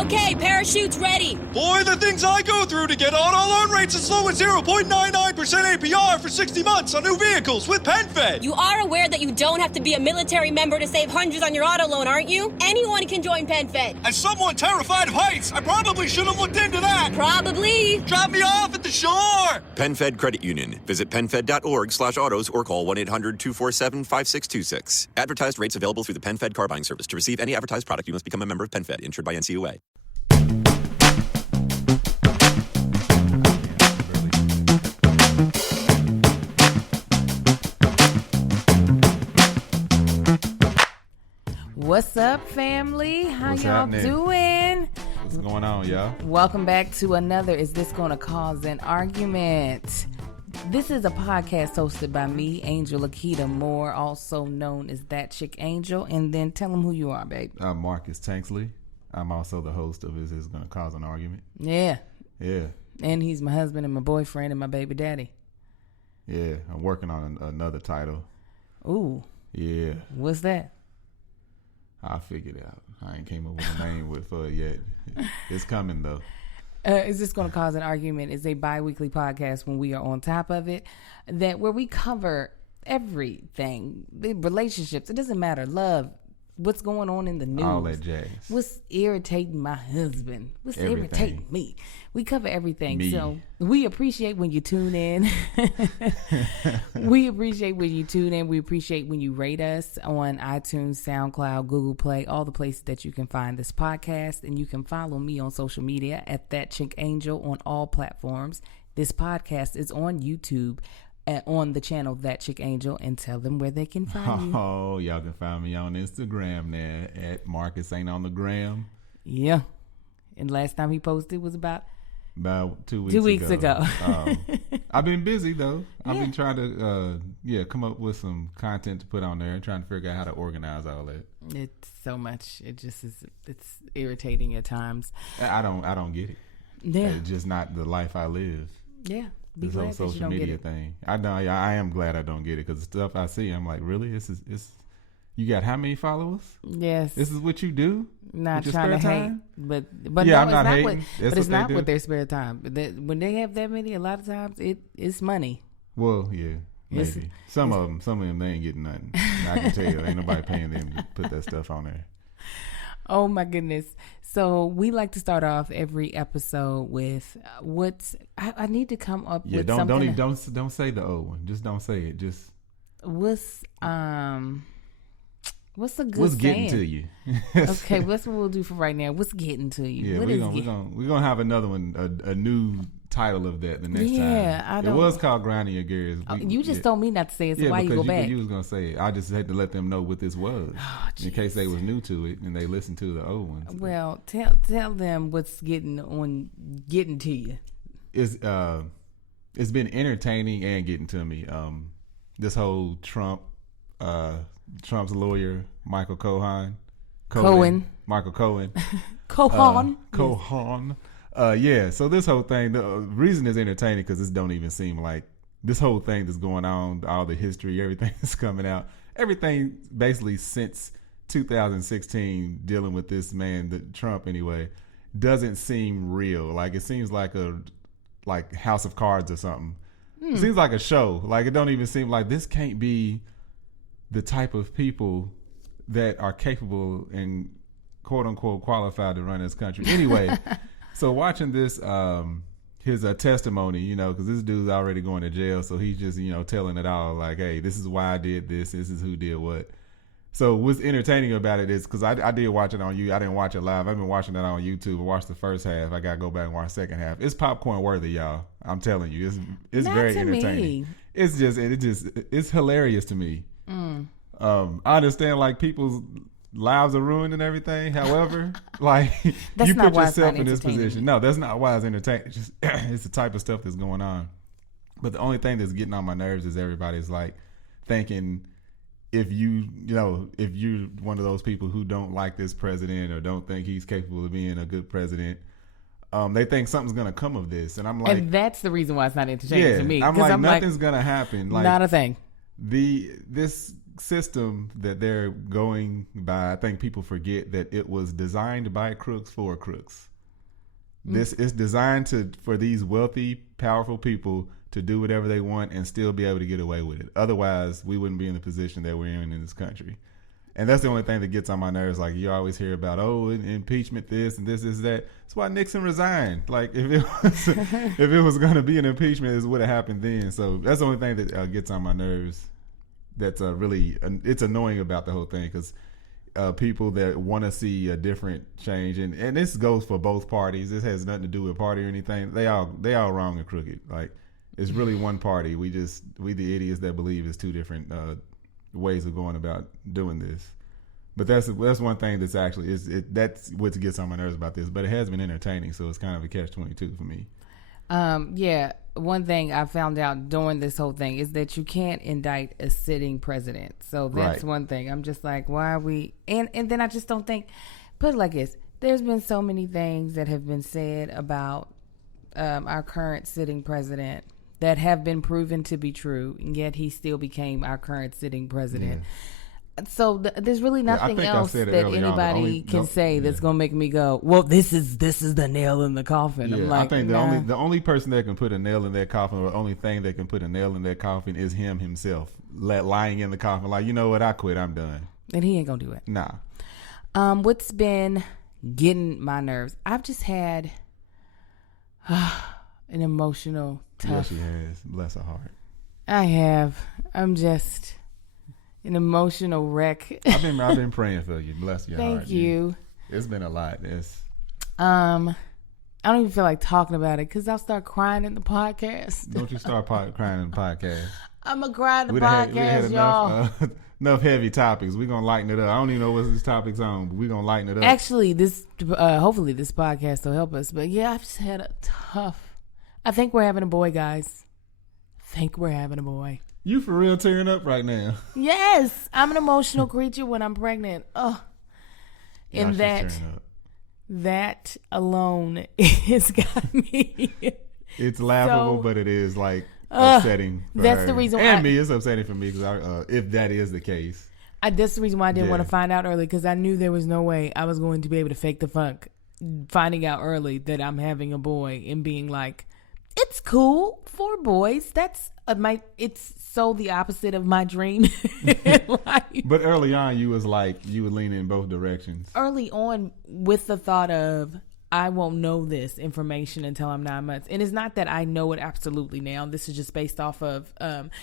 Okay, parachute's ready. Boy, the things I go through to get auto loan rates as low as 0.99% APR for 60 months on new vehicles with PenFed. You are aware that you don't have to be a military member to save hundreds on your auto loan, aren't you? Anyone can join PenFed. As someone terrified of heights, I probably should have looked into that. Probably. Drop me off at the shore. PenFed Credit Union. Visit PenFed.org/autos or call 1-800-247-5626. Advertised rates available through the PenFed car buying service. To receive any advertised product, you must become a member of PenFed, insured by NCUA. What's up, family? How What's y'all happening? doing? What's going on, y'all? Welcome back to another Is This Gonna Cause an Argument? This is a podcast hosted by me, Angel Akita Moore, also known as That Chick Angel. And then tell them who you are, babe. I'm Marcus Tanksley. I'm also the host of Is This Gonna Cause an Argument? Yeah. Yeah. And he's my husband and my boyfriend and my baby daddy. Yeah. I'm working on another title. Ooh. Yeah. What's that? I'll figure it out. I ain't came up with a name with yet. It's coming, though. Is This Gonna Cause an Argument? Is a bi-weekly podcast when we are on top of it, where we cover everything, the relationships. It doesn't matter, love, what's going on in the news, All that jazz. what's irritating my husband, what's Everything. irritating me. We cover everything. Me. So we appreciate when you tune in. We appreciate when you tune in. We appreciate when you rate us on iTunes, SoundCloud, Google Play, all the places that you can find this podcast. And you can follow me on social media at That Chick Angel on all platforms. This podcast is on YouTube on the channel That Chick Angel, and tell them where they can find you. Oh, y'all can find me on Instagram now at Marcus Ain't on the Gram. Yeah. And last time he posted was about 2 weeks 2 weeks ago. I've been busy though. I've Yeah. been trying to come up with some content to put on there and trying to figure out how to organize all that. It's so much. It just is. It's irritating at times. I don't get it. Yeah. It's just not the life I live. Yeah. Be This whole glad that you social don't get media it. thing. I know. I am glad I don't get it because the stuff I see, I'm like, really? It's. You got how many followers? Yes. This is what you do? Not with your trying to spare hate, time? but Yeah, no, I'm it's not not hating. what, That's but it's what they not do. with their spare time. But when they have that many, a lot of times it's money. Well, yeah, It's- maybe. Some of them, they ain't getting nothing. I can tell you, ain't nobody paying them to put that stuff on there. Oh my goodness! So we like to start off every episode with what's. I need to come up Yeah, with don't something. don't say the old one. Just don't say it. Just What's a good what's saying? getting to you. Okay, that's what we'll do for right now. What's getting to you? Yeah, What we're is gonna have another one, a new title of that the next Yeah, time. I don't- It was called Grinding Your Gears. You just told me not to say it, so why you because go back? You was gonna say it. I just had to let them know what this was, in case they was new to it and they listened to the old ones. Well, tell them what's getting to you. It's been entertaining and getting to me. This whole Trump's lawyer, Michael Cohen. Michael Cohen. Cohen. Yeah, so this whole thing, the reason it's entertaining because this don't even seem like this whole thing that's going on, all the history, everything that's coming out, everything basically since 2016 dealing with this man, Trump anyway, doesn't seem real. Like it seems like like House of Cards or something. It seems like a show. Like it don't even seem like this can't be the type of people that are capable and quote unquote qualified to run this country. Anyway, so watching this, his testimony, because this dude's already going to jail, so he's just telling it all. Like, hey, this is why I did this. This is who did what. So what's entertaining about it is because I did watch it on you. I didn't watch it live. I've been watching it on YouTube. I watched the first half. I got to go back and watch the second half. It's popcorn worthy, y'all. I'm telling you, it's Not very to entertaining. me. It's hilarious to me. I understand like people's lives are ruined and everything. However, like That's you not put why it's yourself not in this entertaining. position. No, that's not why it's entertaining. It's just it's the type of stuff that's going on. But the only thing that's getting on my nerves is everybody's like thinking if you're one of those people who don't like this president or don't think he's capable of being a good president, they think something's gonna come of this, and I'm like, And that's the reason why it's not entertaining to me. I'm 'cause like, nothing's gonna happen. Like, not a thing. this system that they're going by, I think people forget that it was designed by crooks for crooks. This is designed for these wealthy, powerful people to do whatever they want and still be able to get away with it. Otherwise, we wouldn't be in the position that we're in this country. And that's the only thing that gets on my nerves. Like, you always hear about, impeachment this and this is that. That's why Nixon resigned. Like, if it was going to be an impeachment, it would have happened then. So that's the only thing that gets on my nerves. That's it's annoying about the whole thing, because people that want to see a different change, and this goes for both parties. This has nothing to do with party or anything. They all wrong and crooked. Like, it's really one party. We the idiots that believe it's two different ways of going about doing this. But that's one thing that's actually that's what gets on my nerves about this. But it has been entertaining, so it's kind of a catch-22 for me. Yeah, one thing I found out during this whole thing is that you can't indict a sitting president. So that's one thing. I'm just like, why are we? And then I just don't think. Put it like this: there's been so many things that have been said about our current sitting president that have been proven to be true, and yet he still became our current sitting president. Yeah. So there's really nothing else that anybody can say that's gonna make me go, well, this is the nail in the coffin. I'm like, I think the only person that can put a nail in that coffin, or the only thing that can put a nail in that coffin, is him himself, lying in the coffin, like, you know what, I quit, I'm done. And he ain't gonna do it. Nah. What's been getting my nerves? I've just had an emotional tough. Yeah, she has. Bless her heart. I have. I'm just an emotional wreck. I've been praying for you. Bless your heart. Thank you. It's been a lot. I don't even feel like talking about it, because I'll start crying in the podcast. Don't you start crying in the podcast. I'm going to cry in the podcast, y'all. Enough heavy topics. We're going to lighten it up. I don't even know what this topic's on, but we're going to lighten it up. Actually, hopefully this podcast will help us. But yeah, I've just had a tough. I think we're having a boy, guys. I think we're having a boy. You for real tearing up right now? Yes, I'm an emotional creature when I'm pregnant. Oh, and that alone has got me. It's laughable, but it is like upsetting. That's her. the reason. And me, it's upsetting for me, because if that is the case, that's the reason why I didn't want to find out early, because I knew there was no way I was going to be able to fake the funk, finding out early that I'm having a boy and being like, it's cool for boys. It's so the opposite of my dream. But early on, you was like, you would lean in both directions. Early on, with the thought of, I won't know this information until I'm 9 months. And it's not that I know it absolutely now. This is just based off of,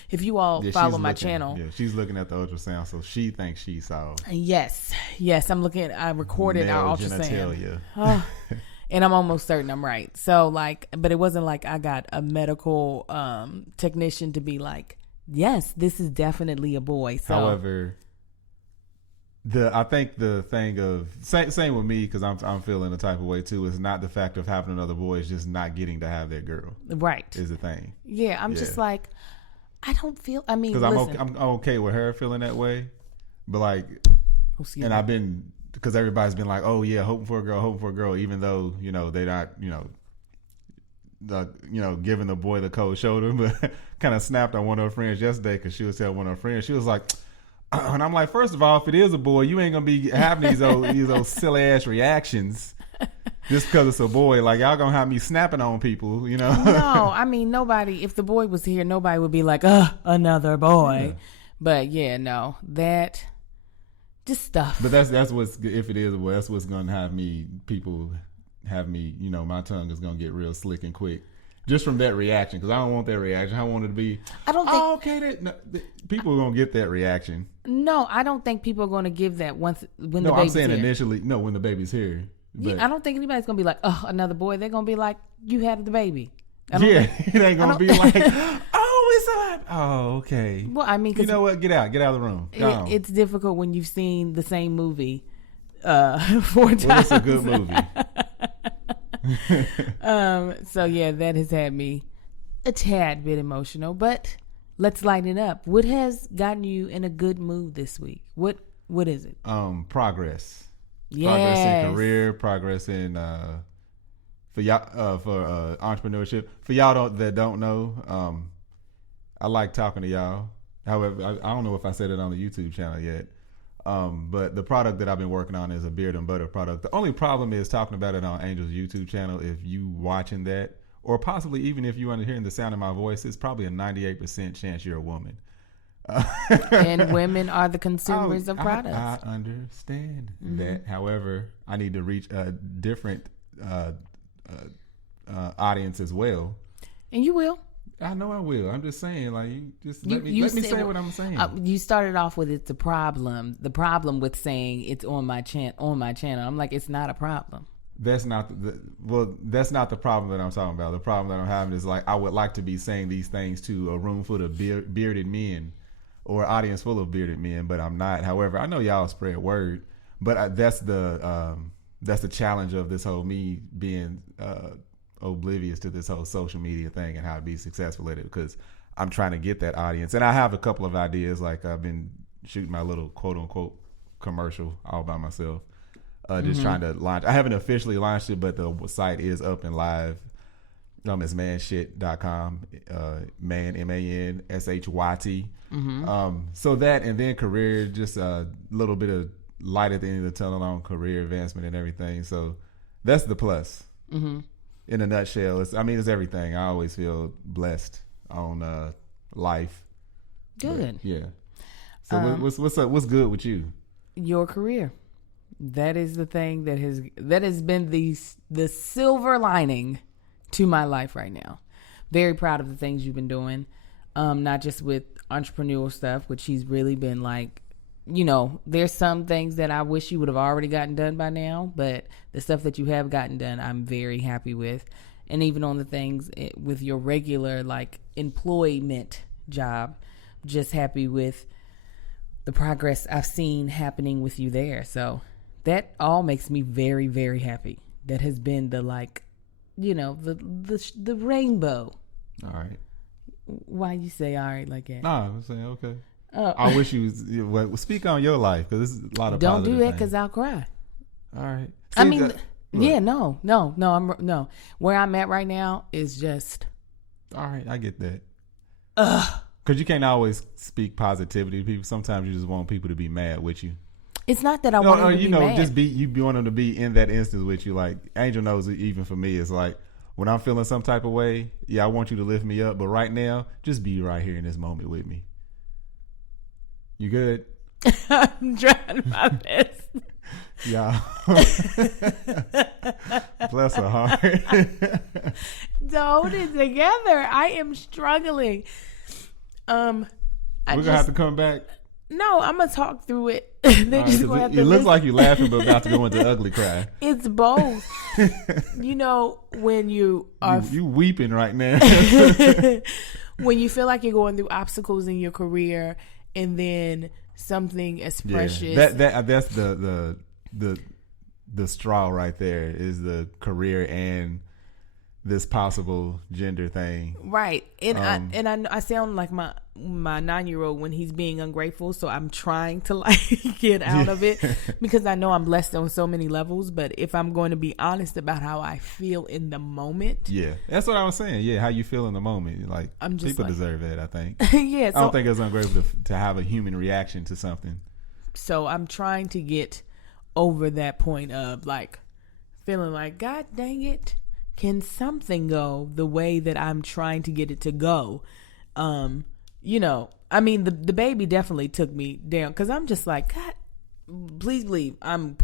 if you all follow my channel. Yeah, she's looking at the ultrasound, so she thinks she saw. Yes, I'm looking. I recorded our ultrasound. And I'm almost certain I'm right. So but it wasn't like I got a medical technician to be like, yes, this is definitely a boy. So, however, I think the thing of same with me, because I'm feeling a type of way too, is not the fact of having another boy, it's just not getting to have that girl. Right. Is the thing. Yeah, I'm just like, I don't feel. I mean, because I'm okay with her feeling that way, but I've been. Because everybody's been like, oh yeah, hoping for a girl, even though, they're not, giving the boy the cold shoulder. But kind of snapped on one of her friends yesterday, because she was telling one of her friends, she was like, and I'm like, first of all, if it is a boy, you ain't gonna be having these old silly ass reactions just because it's a boy. Like, y'all gonna have me snapping on people, No, I mean, nobody. If the boy was here, nobody would be like, another boy. Yeah. But yeah, no, that. Just stuff. But that's what's, if it is, well, that's what's gonna have me. People have me. My tongue is gonna get real slick and quick, just from that reaction. Because I don't want that reaction. I want it to be. I don't think. People are gonna get that reaction. No, I don't think people are gonna give that when the baby's here. No, I'm saying initially. No, when the baby's here. Yeah, I don't think anybody's gonna be like, another boy. They're gonna be like, you had the baby. It ain't gonna be like, okay. Well, I mean, you know what? Get out of the room. It's difficult when you've seen the same movie 4 times. Well, it's a good movie. So yeah, that has had me a tad bit emotional. But let's lighten it up. What has gotten you in a good mood this week? What is it? Progress. Yes. Progress in career. Progress in for y'all for entrepreneurship. For y'all that don't know, I like talking to y'all. However, I don't know if I said it on the YouTube channel yet. But the product that I've been working on is a beard and butter product. The only problem is talking about it on Angel's YouTube channel. If you watching that, or possibly even if you are hearing the sound of my voice, it's probably a 98% chance you're a woman. And women are the consumers of products. I understand that. However, I need to reach a different audience as well. And you will. I know I will. I'm just saying, like, let me say what I'm saying. You started off with it's a problem. The problem with saying it's on my channel. I'm like, it's not a problem. That's not that's not the problem that I'm talking about. The problem that I'm having is like I would like to be saying these things to a room full of bearded men or an audience full of bearded men, but I'm not. However, I know y'all spread word, but that's the challenge of this whole me being oblivious to this whole social media thing and how to be successful at it, because I'm trying to get that audience. And I have a couple of ideas. Like I've been shooting my little quote unquote commercial all by myself. Just trying to launch. I haven't officially launched it, but the site is up and live. It's manshit.com, man, MANSHYT. So that, and then career, just a little bit of light at the end of the tunnel on career advancement and everything. So that's the plus. In a nutshell, it's everything. I always feel blessed on life. Good. But, yeah. So what's up? What's good with you? Your career. That is the thing that has been the silver lining to my life right now. Very proud of the things you've been doing, not just with entrepreneurial stuff, which he's really been like, there's some things that I wish you would have already gotten done by now, but the stuff that you have gotten done, I'm very happy with. And even on the things with your regular like employment job, just happy with the progress I've seen happening with you there. So that all makes me very, very happy. That has been the the rainbow. All right. Why you say all right like that? No, I'm saying okay. I wish you speak on your life, because there's a lot of don't do that because things. I'll cry. All right. No. Where I'm at right now is just. All right, I get that. Because you can't always speak positivity to people. Sometimes you just want people to be mad with you. It's not that I want them to be mad. You want them to be in that instance with you. Like Angel knows, even for me, it's like when I'm feeling some type of way, yeah, I want you to lift me up. But right now, just be right here in this moment with me. You good? I'm trying my best. Yeah. Bless her heart. Hold it together. I am struggling. We're gonna have to come back. No, I'm gonna talk through it. It looks like you're laughing but about to go into ugly cry. It's both. When you are you weeping right now. When you feel like you're going through obstacles in your career, and then something as precious. That's the straw right there, is the career and this possible gender thing. Right. And I sound like my 9-year-old when he's being ungrateful, so I'm trying to like get out of it, because I know I'm blessed on so many levels. But if I'm going to be honest about how I feel in the moment. Yeah. That's what I was saying. Yeah, how you feel in the moment. Like, people deserve that, I think. Yeah. So, I don't think it's ungrateful to have a human reaction to something. So I'm trying to get over that point of like feeling like, God dang it, can something go the way that I'm trying to get it to go? The baby definitely took me down, because I'm just like, God, please believe I'm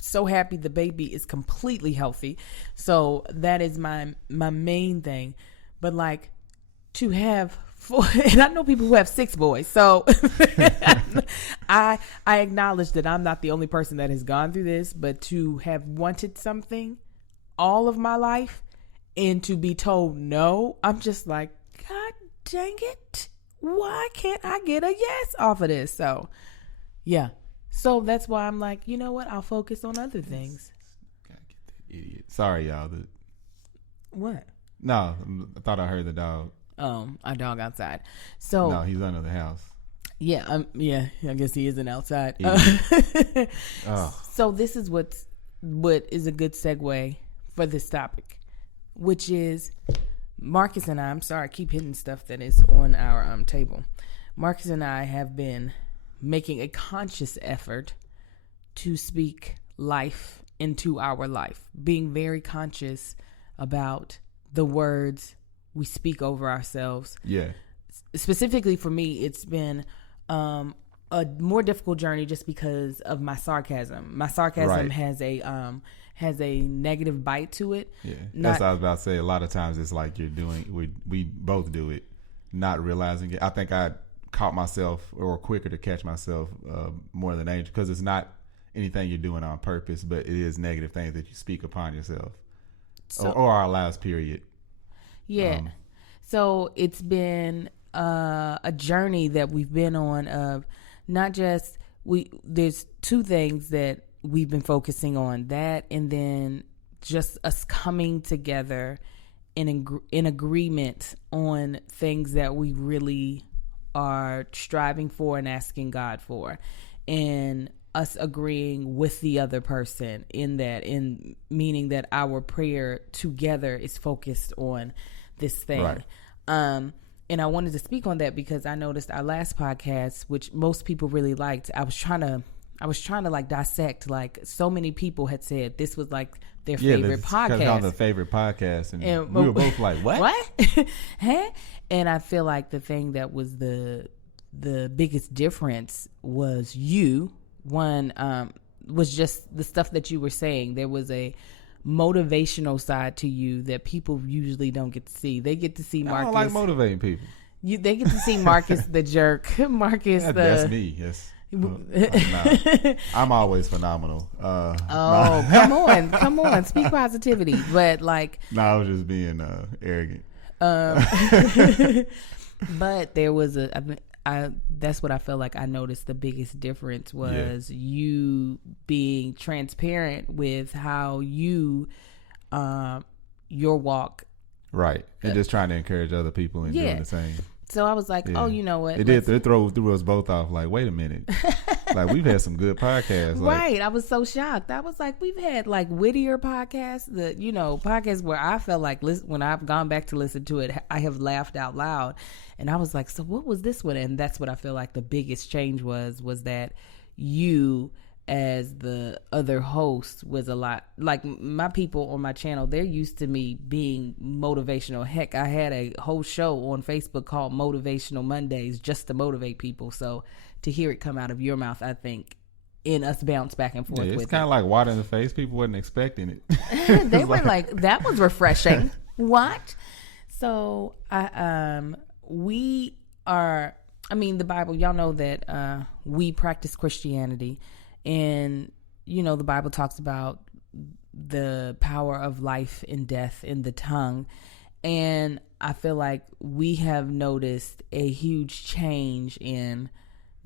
so happy the baby is completely healthy. So that is my main thing. But like to have 4, and I know people who have 6 boys, so I acknowledge that I'm not the only person that has gone through this, but to have wanted something all of my life and to be told no, I'm just like, God dang it, why can't I get a yes off of this? So yeah, so that's why I'm like, you know what, I'll focus on other things. Gotta get that idiot. Sorry, y'all. What? No, I thought I heard the dog. Our dog outside. So no, he's under the house. Yeah, I guess he isn't outside. So this is what is a good segue for this topic, which is Marcus and I'm sorry, I keep hitting stuff that is on our table. Marcus and I have been making a conscious effort to speak life into our life, being very conscious about the words we speak over ourselves. Yeah. Specifically for me, it's been a more difficult journey just because of my sarcasm. My sarcasm Right. has a negative bite to it. Yeah, that's what I was about to say. A lot of times it's like you're doing, we both do it, not realizing it. I think I caught myself, or quicker to catch myself more than Angel, because it's not anything you're doing on purpose, but it is negative things that you speak upon yourself, or our lives, period. Yeah. So it's been a journey that we've been on of not just, there's two things that we've been focusing on, that and then just us coming together in agreement on things that we really are striving for and asking God for, and us agreeing with the other person in that, in meaning that our prayer together is focused on this thing. Right. And I wanted to speak on that because I noticed our last podcast, which most people really liked, I was trying to like dissect, like so many people had said this was like their favorite podcast. On the favorite podcast, and we were both like, "What? What? Huh?" And I feel like the thing that was the biggest difference was was just the stuff that you were saying. There was a motivational side to you that people usually don't get to see. They get to see Marcus. I don't like motivating people. They get to see Marcus the jerk. Marcus that's me. Yes. I'm always phenomenal. Come on, speak positivity. But like, no, I was just being arrogant. But there was that's what I felt like I noticed the biggest difference was you being transparent with how you, your walk. Right. And just trying to encourage other people and doing the same. So I was like, oh, you know what? It threw us both off. Like, wait a minute. Like, we've had some good podcasts. Right. I was so shocked. I was like, we've had like wittier podcasts, podcasts where I felt like when I've gone back to listen to it, I have laughed out loud. And I was like, so what was this one? And that's what I feel like the biggest change was that you as the other host was a lot like my people on my channel. They're used to me being motivational. Heck, I had a whole show on Facebook called Motivational Mondays just to motivate people. So to hear it come out of your mouth, I think, in us bounce back and forth with it. It's kind of like water in the face. People wasn't expecting it. They were like, that was refreshing. What? So we are, the Bible, y'all know that we practice Christianity. And, the Bible talks about the power of life and death in the tongue. And I feel like we have noticed a huge change in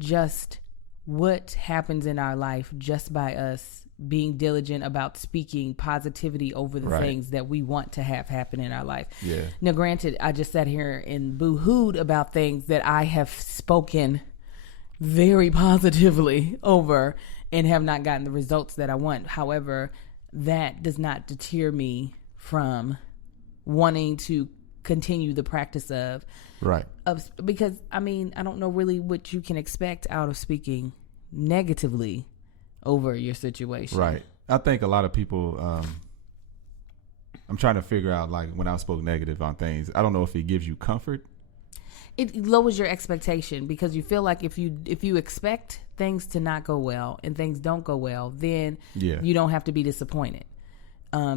just what happens in our life just by us being diligent about speaking positivity over the things that we want to have happen in our life. Yeah. Now, granted, I just sat here and boo-hooed about things that I have spoken very positively over and have not gotten the results that I want. However, that does not deter me from wanting to continue the practice of because I don't know really what you can expect out of speaking negatively over your situation. Right. I think a lot of people, I'm trying to figure out, like, when I spoke negative on things, I don't know if it gives you comfort. It lowers your expectation because you feel like if you expect things to not go well and things don't go well, then you don't have to be disappointed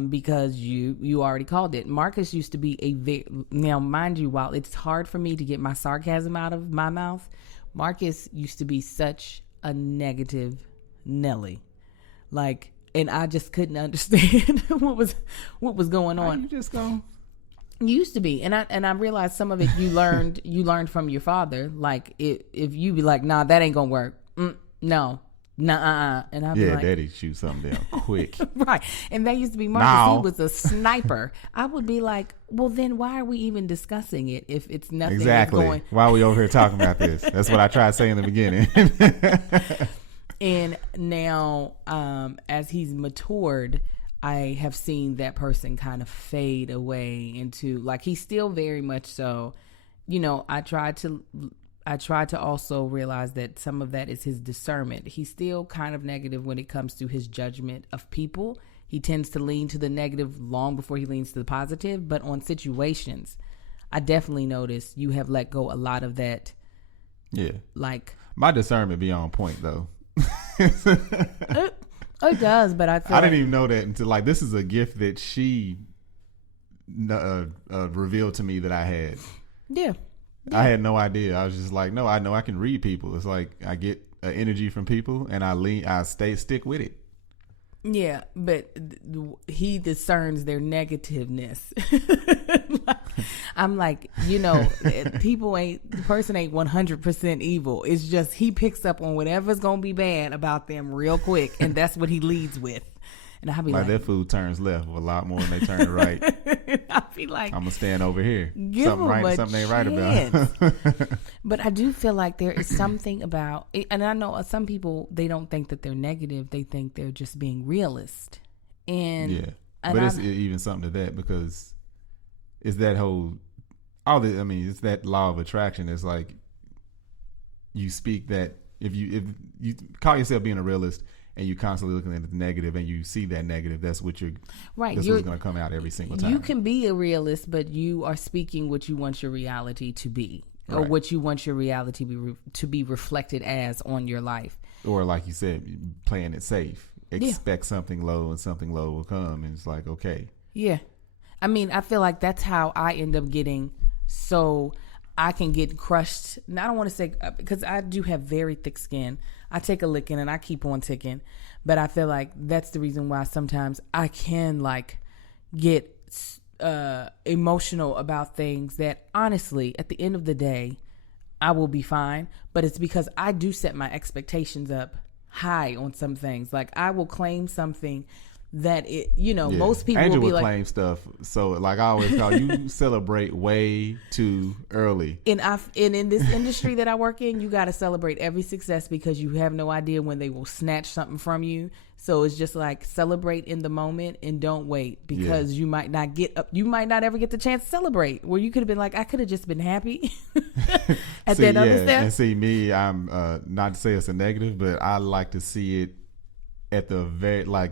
because you already called it. Marcus used to be now mind you, while it's hard for me to get my sarcasm out of my mouth, Marcus used to be such a negative Nelly, like, and I just couldn't understand what was going on. You just go. You used to be, and I realized some of it you learned from your father. Like if you be like, nah, that ain't gonna work. No, nah, and I'd be like, Daddy shoot something down quick. Right, and that used to be Marcus. He was a sniper. I would be like, well, then why are we even discussing it if it's nothing? Exactly. Going? Why are we over here talking about this? That's what I tried to say in the beginning. And now, as he's matured, I have seen that person kind of fade away into, like, he's still very much so, I try I try to also realize that some of that is his discernment. He's still kind of negative when it comes to his judgment of people. He tends to lean to the negative long before he leans to the positive. But on situations, I definitely notice you have let go a lot of that. Yeah. Like, my discernment be on point though. It does, but I didn't even know that until like this is a gift that she revealed to me that I had. Yeah. I had no idea. I was just like, no, I know I can read people. It's like I get energy from people, and I stick with it. Yeah, but he discerns their negativeness. I'm like, the person ain't 100% evil. It's just he picks up on whatever's gonna be bad about them real quick, and that's what he leads with. And I'll be like, their food turns left a lot more than they turn right. I'll be like, I'm gonna stand over here. Give something ain't right about. But I do feel like there is something about, and I know some people, they don't think that they're negative. They think they're just being realist. And but it's even something to that, because it's that whole it's that law of attraction. It's like you speak that if you call yourself being a realist, and you constantly looking at the negative, and you see that negative, that's what you're right. That's what's going to come out every single time. You can be a realist, but you are speaking what you want your reality to be, or what you want your reality to be reflected as on your life. Or like you said, playing it safe. Expect something low, and something low will come, and it's like, okay. Yeah. I mean, I feel like that's how I end up getting so I can get crushed. And I don't want to say, because I do have very thick skin. I take a licking and I keep on ticking. But I feel like that's the reason why sometimes I can get emotional about things that honestly, at the end of the day, I will be fine. But it's because I do set my expectations up high on some things. Like I will claim something that most people Angel will be would like, claim stuff. So like I always call you celebrate way too early. And in this industry that I work in, you got to celebrate every success, because you have no idea when they will snatch something from you. So it's just like celebrate in the moment and don't wait, because you might not ever get the chance to celebrate, where you could have been like, I could have just been happy at that other step. And see me, I'm not to say it's a negative, but I like to see it at the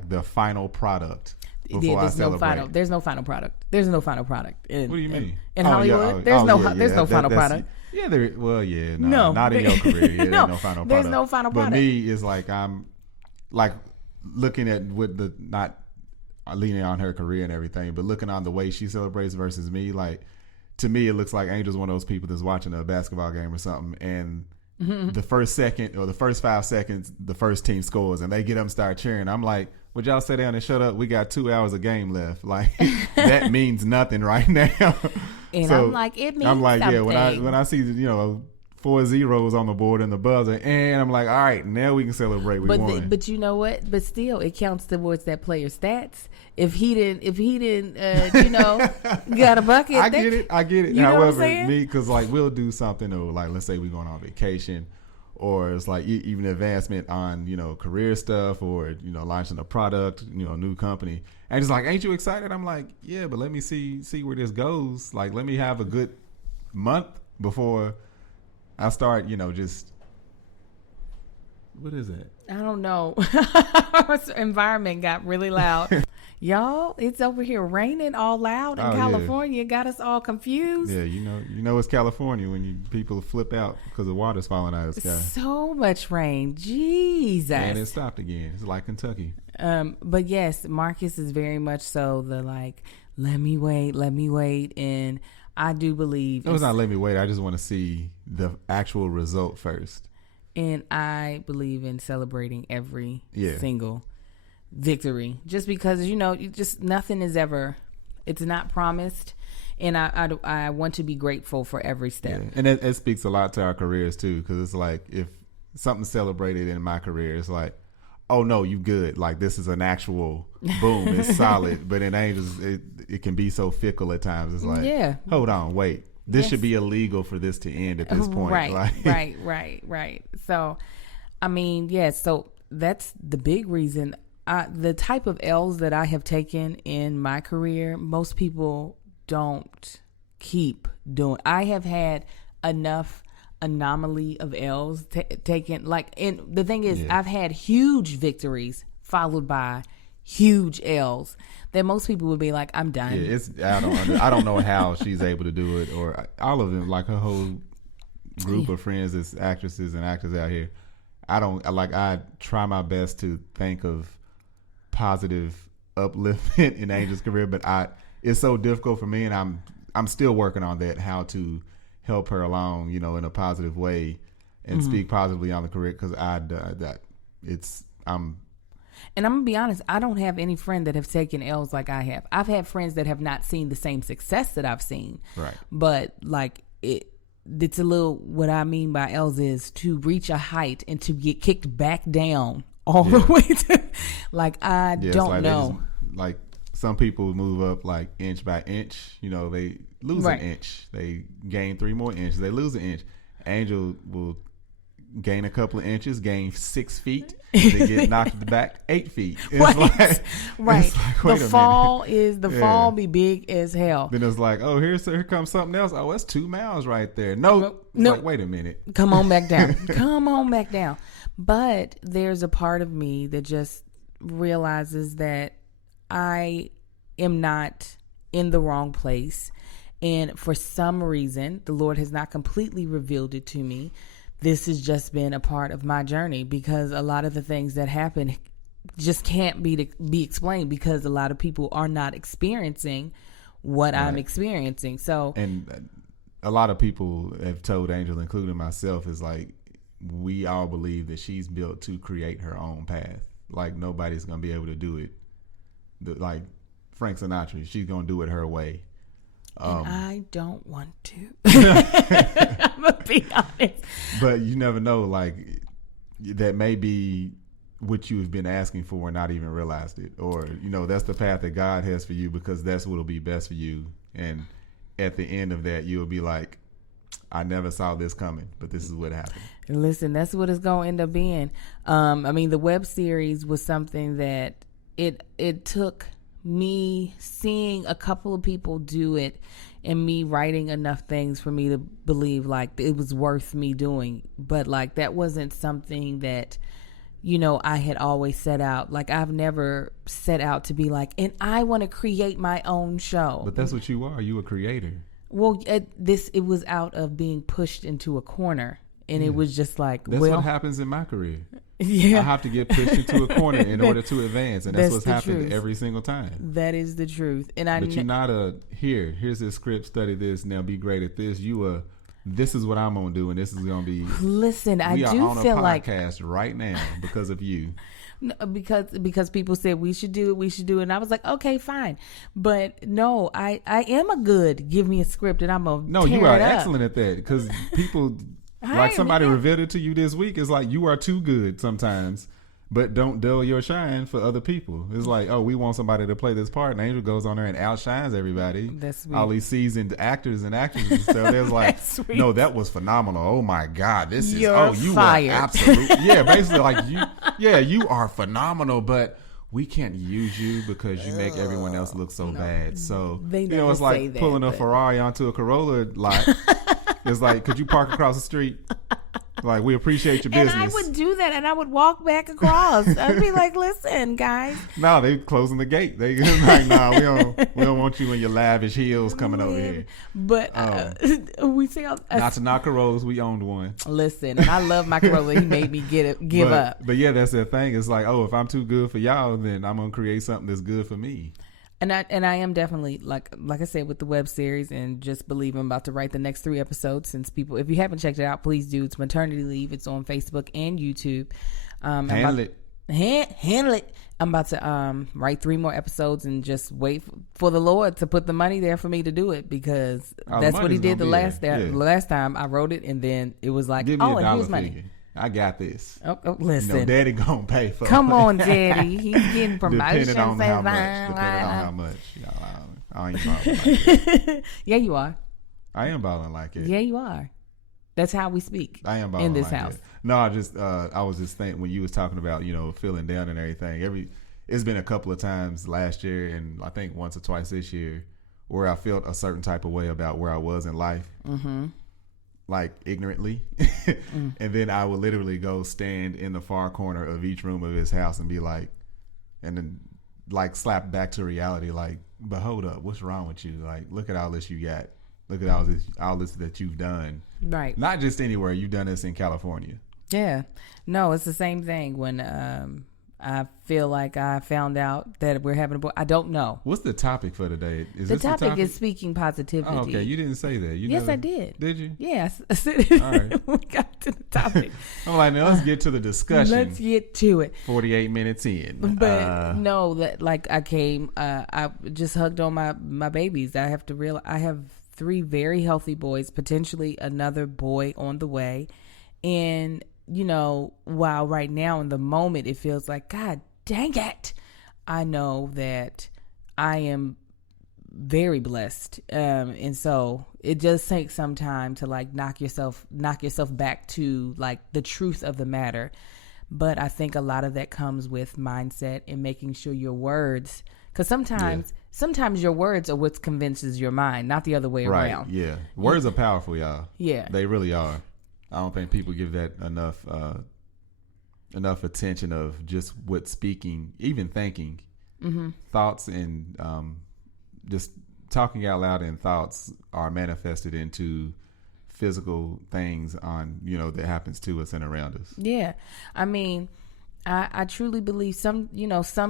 the final product before I celebrate. There's no final product. There's no final product. What do you mean? In Hollywood, there's no final product. Yeah, not in your career. Yeah, no, there's no final product. There's no final product. But me is like, I'm like looking at not leaning on her career and everything, but looking on the way she celebrates versus me. Like, to me, it looks like Angel's one of those people that's watching a basketball game or something, and the first second or the first 5 seconds, the first team scores and they get up and start cheering. I'm like, would y'all sit down and shut up? We got 2 hours of game left. Like that means nothing right now. And so, I'm like, it means something. when I see 4 zeros on the board and the buzzer, and I'm like, all right, now we can celebrate. We won. But you know what? But still, it counts towards that player's stats. If he didn't, got a bucket. I get it. You know However, what I'm saying? me, because like we'll do something, or like let's say we're going on vacation, or it's like even advancement on career stuff, or launching a product, new company, and it's like, ain't you excited? I'm like, yeah, but let me see where this goes. Like, let me have a good month before I start, just, what is it? I don't know. Our environment got really loud. Y'all, it's over here raining all loud in California. Got us all confused. Yeah, you know it's California when people flip out because the water's falling out of the sky. So much rain. Jesus. And it stopped again. It's like Kentucky. But yes, Marcus is very much so the like, let me wait. And I do believe it's not let me wait. I just want to see the actual result first. And I believe in celebrating every single victory, just because just nothing is ever, it's not promised, and I want to be grateful for every step. Yeah. And it speaks a lot to our careers too, because it's like if something's celebrated in my career, it's like, oh no, you good, like this is an actual boom, it's solid. But in Angels, it can be so fickle at times. It's like, hold on, wait, this should be illegal for this to end at this point. Right. So I mean, so that's the big reason. The type of L's that I have taken in my career, most people don't keep doing. I have had enough anomaly of L's taken. Like, and the thing is, I've had huge victories followed by huge L's that most people would be like, I'm done. Yeah, I don't know how she's able to do it, or all of them, like her whole group of friends as actresses and actors out here. I try my best to think of positive upliftment in Angel's career, but it's so difficult for me, and I'm still working on that, how to help her along, in a positive way and speak positively on the career, because and I'm gonna be honest, I don't have any friend that have taken L's like I have. I've had friends that have not seen the same success that I've seen. Right. But like it's a little, what I mean by L's is to reach a height and to get kicked back down all the way to, like, I don't know. Like some people move up like inch by inch, they lose an inch. They gain 3 more inches. They lose an inch. Angel will gain a couple of inches, gain 6 feet, they get knocked back 8 feet. It's right. Like, the fall be big as hell. Then it's like, oh, here comes something else. Oh, that's 2 miles right there. No. Like, wait a minute. Come on back down. Come on back down. But there's a part of me that just realizes that I am not in the wrong place. And for some reason, the Lord has not completely revealed it to me. This has just been a part of my journey, because a lot of the things that happen just can't be explained, because a lot of people are not experiencing what I'm experiencing. So, and a lot of people have told Angel, including myself, is like, we all believe that she's built to create her own path. Like, nobody's going to be able to do it. Like Frank Sinatra, she's going to do it her way. And I don't want to. I'm going to be honest. But you never know, like, that may be what you have been asking for and not even realized it. Or, that's the path that God has for you, because that's what will be best for you. And at the end of that, you'll be like, I never saw this coming, but this is what happened. Listen, that's what it's going to end up being. The web series was something that it took me seeing a couple of people do it and me writing enough things for me to believe like it was worth me doing. But like, that wasn't something that, I had always set out. Like, I've never set out to be like, and I want to create my own show. But that's what you are. You a creator. Well, it was out of being pushed into a corner. And it was just like, that's what happens in my career. Yeah. I have to get pushed into a corner in order to advance. And that's what's happened every single time. That is the truth. But you're not here's this script, study this, now be great at this. This is what I'm going to do, and this is going to be. Listen, I do feel like. We are on a podcast right now because of you. Because people said we should do it, and I was like, okay, fine. But no, I am a good, give me a script and I'm going to tear it up. No, you are excellent at that, because people. Like somebody revealed it to you this week. It's like, you are too good sometimes, but don't dull your shine for other people. It's like, oh, we want somebody to play this part, and Angel goes on there and outshines everybody. That's sweet. All these seasoned actors and actresses. So there's like, no, that was phenomenal. Oh my God, this is you fired. Are absolute. Yeah, basically like you are phenomenal, but we can't use you because you make everyone else look so bad. So it's like pulling a Ferrari onto a Corolla lot. It's like, could you park across the street? Like, we appreciate your business. And I would do that, and I would walk back across. I'd be like, listen, guys. No, they closing the gate. They like, no, we don't want you in your lavish heels coming over here. But we see not to knock Corollas, we owned one. Listen, and I love my Corolla. He made me give up. But yeah, that's the thing. It's like, oh, if I'm too good for y'all, then I'm gonna create something that's good for me. And I am definitely, like I said, with the web series, and just believe I'm about to write the next 3 episodes. Since people, if you haven't checked it out, please do. It's Maternity Leave. It's on Facebook and YouTube. Handle it. I'm about to write 3 more episodes and just wait for the Lord to put the money there for me to do it, because that's what He did the last time I wrote it, and then it was like, give me and here's money. Figure. I got this. Oh, listen. Daddy gonna pay for it. Come on, Daddy. He's getting promotions. Depending on how much. I ain't balling like it. Yeah, you are. I am balling like it. Yeah, you are. That's how we speak. I am balling in this like house. It. No, I was just thinking when you was talking about, feeling down and everything. It's been a couple of times last year, and I think once or twice this year, where I felt a certain type of way about where I was in life. Mm-hmm. like ignorantly. And then I would literally go stand in the far corner of each room of his house and be like, and then like slap back to reality, like, but hold up, what's wrong with you? Like, look at all this you got. Look at all this that you've done. Right. Not just anywhere. You've done this in California. Yeah. No, it's the same thing when I feel like I found out that we're having a boy. I don't know. What's the topic for today? The topic is speaking positivity. Oh, okay. You didn't say that. Yes, I did. Did you? Yes. I said it. All right. We got to the topic. I'm like, now let's get to the discussion. Let's get to it. 48 minutes in. But no, that like I came, I just hugged on my babies. I have to realize I have 3 very healthy boys, potentially another boy on the way. And, you know, while right now in the moment it feels like, God dang it, I know that I am very blessed. And so it does take some time to like knock yourself back to like the truth of the matter. But I think a lot of that comes with mindset and making sure your words, because sometimes your words are what convinces your mind, not the other way around. Yeah. Words are powerful, y'all. Yeah. They really are. I don't think people give that enough attention of just what speaking, even thinking, thoughts and just talking out loud and thoughts are manifested into physical things on, you know, that happens to us and around us. Yeah. I mean, I truly believe some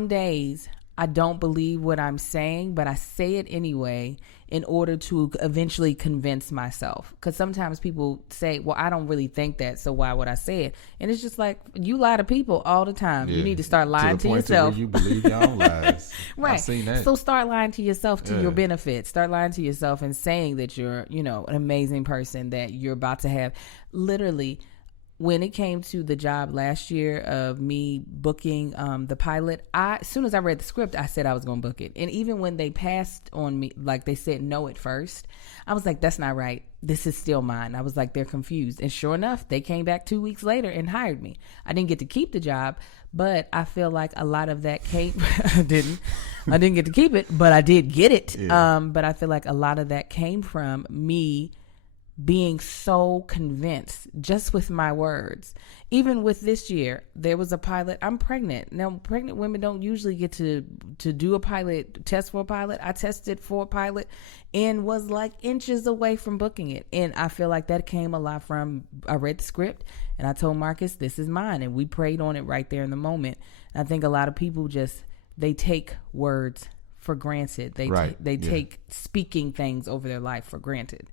days I don't believe what I'm saying, but I say it anyway in order to eventually convince myself. Because sometimes people say, well, I don't really think that, so why would I say it? And it's just like, you lie to people all the time. Yeah. You need to start lying to yourself. To where you believe your own lies. Right. I've seen that. So start lying to yourself to your benefit. Start lying to yourself and saying that you're, you know, an amazing person, that you're about to have. Literally, when it came to the job last year of me booking the pilot, as soon as I read the script, I said I was going to book it. And even when they passed on me, like they said no at first, I was like, that's not right. This is still mine. I was like, they're confused. And sure enough, they came back 2 weeks later and hired me. I didn't get to keep the job, but I feel like a lot of that came, I didn't get to keep it, but I did get it. Yeah. But I feel like a lot of that came from me being so convinced just with my words. Even with this year, there was a pilot. I'm pregnant. Now, pregnant women don't usually get to do a pilot, test for a pilot. I tested for a pilot and was like inches away from booking it. And I feel like that came a lot from, I read the script and I told Marcus, this is mine. And we prayed on it right there in the moment. And I think a lot of people just, they take words for granted. They take speaking things over their life for granted.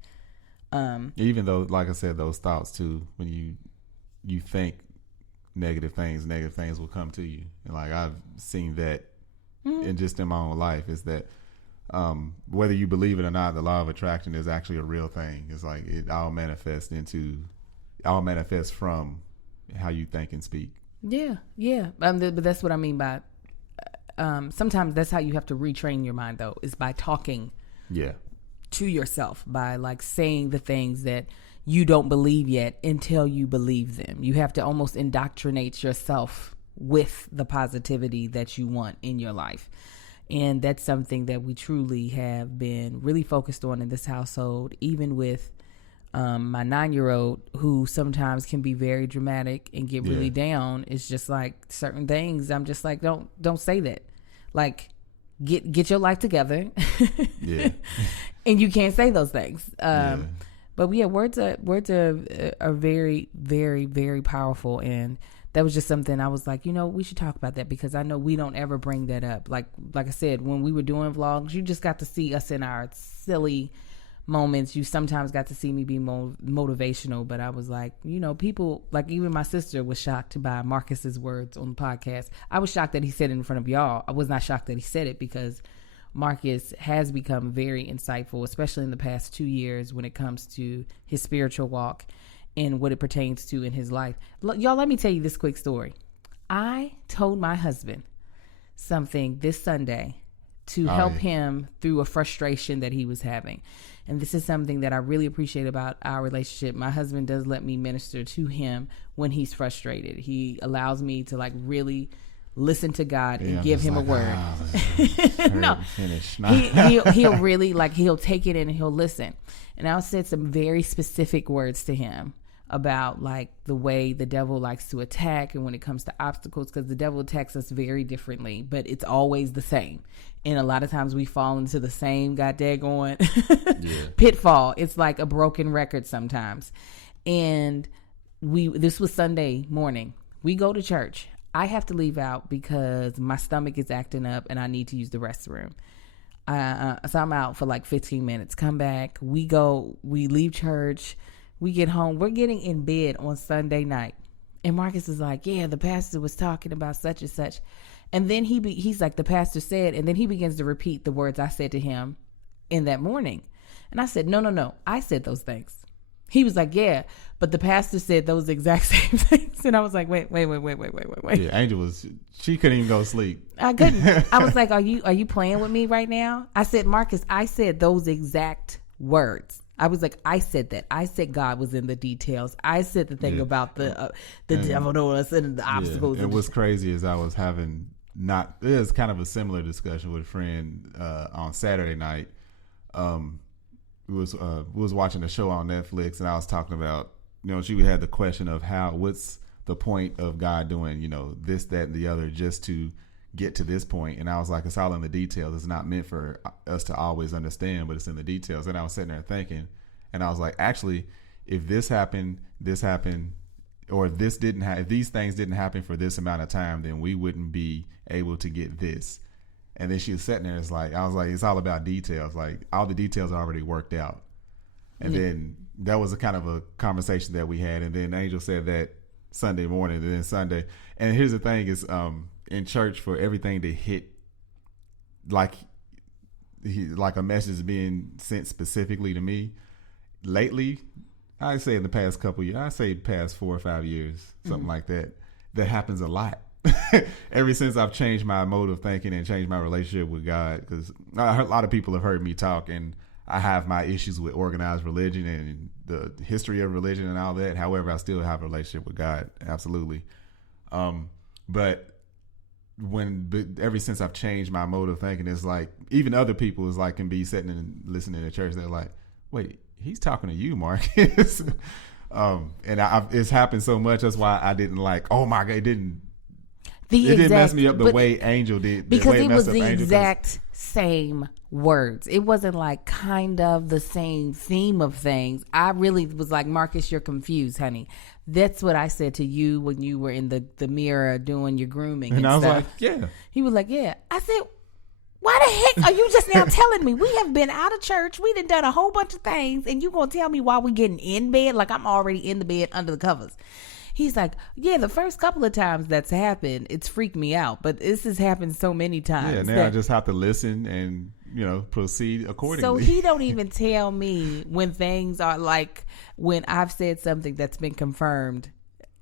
Even though, like I said, those thoughts too, when you think negative things will come to you. And like I've seen that in my own life, is that whether you believe it or not, the law of attraction is actually a real thing. It's like it all manifests from how you think and speak. Yeah. But that's what I mean by sometimes that's how you have to retrain your mind, though, is by talking. Yeah. To yourself, by like saying the things that you don't believe yet until you believe them. You have to almost indoctrinate yourself with the positivity that you want in your life. And that's something that we truly have been really focused on in this household, even with my 9-year-old, who sometimes can be very dramatic and get really down. It's just like certain things I'm just like, don't say that. Like, get your life together. Yeah. And you can't say those things. But yeah, words are very, very, very powerful. And that was just something I was like, you know, we should talk about that, because I know we don't ever bring that up. Like I said, when we were doing vlogs, you just got to see us in our silly moments. You sometimes got to see me be motivational, but I was like, you know, people, like even my sister was shocked by Marcus's words on the podcast. I was shocked that he said it in front of y'all. I was not shocked that he said it, because Marcus has become very insightful, especially in the past 2 years when it comes to his spiritual walk and what it pertains to in his life. Y'all, let me tell you this quick story. I told my husband something this Sunday to help him through a frustration that he was having. And this is something that I really appreciate about our relationship. My husband does let me minister to him when he's frustrated. He allows me to like really listen to God and give him a word. No, finish. he'll really he'll take it in and he'll listen. And I said some very specific words to him about the way the devil likes to attack, and when it comes to obstacles, because the devil attacks us very differently, but it's always the same. And a lot of times we fall into the same goddamn pitfall. It's like a broken record sometimes. And this was Sunday morning. We go to church. I have to leave out because my stomach is acting up and I need to use the restroom. So I'm out for 15 minutes. Come back. We leave church. We get home. We're getting in bed on Sunday night. And Marcus is like, yeah, the pastor was talking about such and such. And then he's like, the pastor said, and then he begins to repeat the words I said to him in that morning. And I said, no, I said those things. He was like, yeah, but the pastor said those exact same things. And I was like, wait. Yeah, Angel she couldn't even go to sleep. I couldn't. I was like, are you playing with me right now? I said, Marcus, I said those exact words. I was like, I said that. I said God was in the details. I said the thing about the devil knows and the obstacles. And what's crazy is I was having it was kind of a similar discussion with a friend on Saturday night. We was watching a show on Netflix, and I was talking about, she had the question of what's the point of God doing, this, that, and the other just to get to this point. And I was like, it's all in the details. It's not meant for us to always understand, but it's in the details. And I was sitting there thinking, and I was like, actually, if this happened, or if this didn't if these things didn't happen for this amount of time, then we wouldn't be able to get this. And then she was sitting there. I was like, it's all about details. All the details are already worked out. And then that was a kind of a conversation that we had. And then Angel said that Sunday morning, and then Sunday. And here's the thing is, in church, for everything to hit like a message being sent specifically to me lately, I say in the past couple years, I say past 4 or 5 years, something like that happens a lot. Ever since I've changed my mode of thinking and changed my relationship with God, because a lot of people have heard me talk, and I have my issues with organized religion and the history of religion and all that. However, I still have a relationship with God, absolutely. But ever since I've changed my mode of thinking, it's like even other people can be sitting and listening to church. They're like, wait, he's talking to you, Marcus. It's happened so much. That's why I didn't oh my God, it didn't mess me up the way Angel did. Because it was the exact same words. It wasn't kind of the same theme of things. I really was like, Marcus, you're confused, honey. That's what I said to you when you were in the mirror doing your grooming and I was stuff. like, yeah. He was like, yeah. I said, why the heck are you just now telling me? We have been out of church. We done a whole bunch of things, and you gonna tell me while we getting in bed? I'm already in the bed under the covers. He's like, yeah, the first couple of times that's happened, it's freaked me out. But this has happened so many times. Yeah, now I just have to listen and, proceed accordingly. So he don't even tell me when things are when I've said something that's been confirmed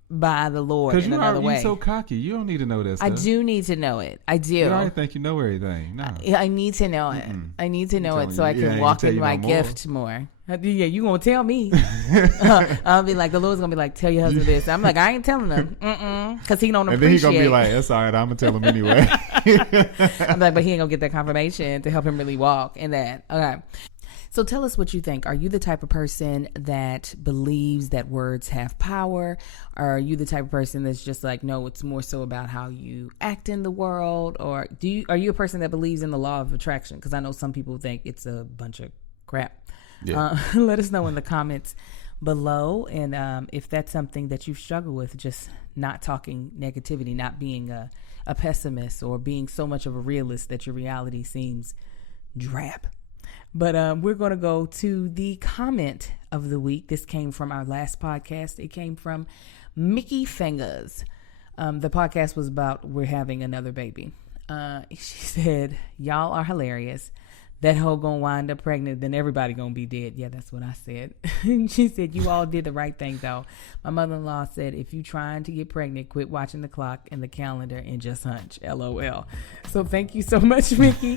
by the Lord in another way. Because you're so cocky. You don't need to know that stuff. I do need to know it. I do. You don't think you know everything. No. I need to know it. I need to know it so I can walk in my gift more. Yeah, you gonna tell me. I'll be like, the Lord's gonna be like, tell your husband this. I'm like, I ain't telling him. Because he don't appreciate. And then he's gonna be like, that's all right, I'm gonna tell him anyway. I'm like, but he ain't gonna get that confirmation to help him really walk in that. Okay. So tell us what you think. Are you the type of person that believes that words have power? Or are you the type of person that's just like, no, it's more so about how you act in the world? Or are you a person that believes in the law of attraction? Because I know some people think it's a bunch of crap. Yeah. Let us know in the comments below. And if that's something that you struggle with, just not talking negativity, not being a pessimist, or being so much of a realist that your reality seems drab. But we're going to go to the comment of the week. This came from our last podcast. It came from Mickey Fingers. The podcast was about we're having another baby. She said, y'all are hilarious. That hoe gonna wind up pregnant, then everybody gonna be dead. Yeah, that's what I said. She said, you all did the right thing, though. My mother-in-law said, if you trying to get pregnant, quit watching the clock and the calendar and just hunch. LOL. So thank you so much, Mickey,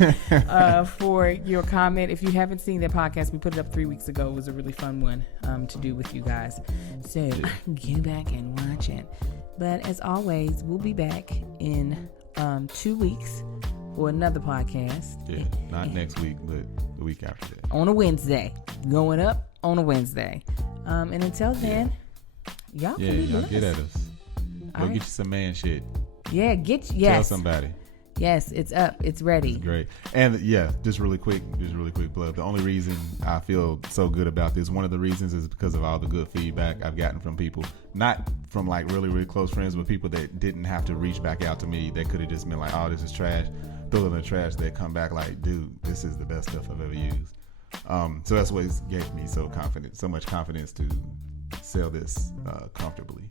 for your comment. If you haven't seen that podcast, we put it up 3 weeks ago. It was a really fun one to do with you guys. So get back and watch it. But as always, we'll be back in 2 weeks for another podcast. Yeah, not next week, but the week after that. On a Wednesday. Going up on a Wednesday. And until then, y'all can be y'all blessed. get at us. Go get you some man shit. Yeah, Tell somebody. Yes, it's up. It's ready. It's great. And yeah, just really quick plug. The only reason I feel so good about this, one of the reasons is because of all the good feedback I've gotten from people, not from like really, really close friends, but people that didn't have to reach back out to me. That could have just been like, oh, this is trash. Throw it in the trash. They come back like, dude, this is the best stuff I've ever used. So that's what gave me so much confidence to sell this comfortably.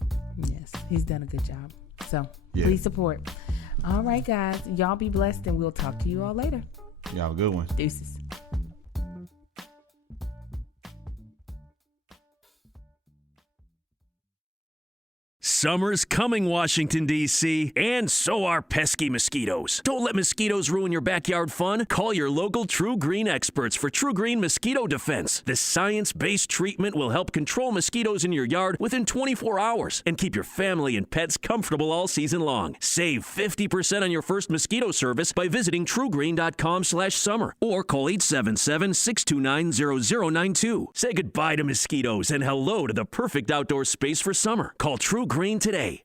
Yes, he's done a good job. So please support. All right, guys. Y'all be blessed, and we'll talk to you all later. Y'all have a good one. Deuces. Summer's coming, Washington, D.C., and so are pesky mosquitoes. Don't let mosquitoes ruin your backyard fun. Call your local True Green experts for True Green Mosquito Defense. This science-based treatment will help control mosquitoes in your yard within 24 hours and keep your family and pets comfortable all season long. Save 50% on your first mosquito service by visiting truegreen.com/summer or call 877-629-0092. Say goodbye to mosquitoes and hello to the perfect outdoor space for summer. Call True Green today.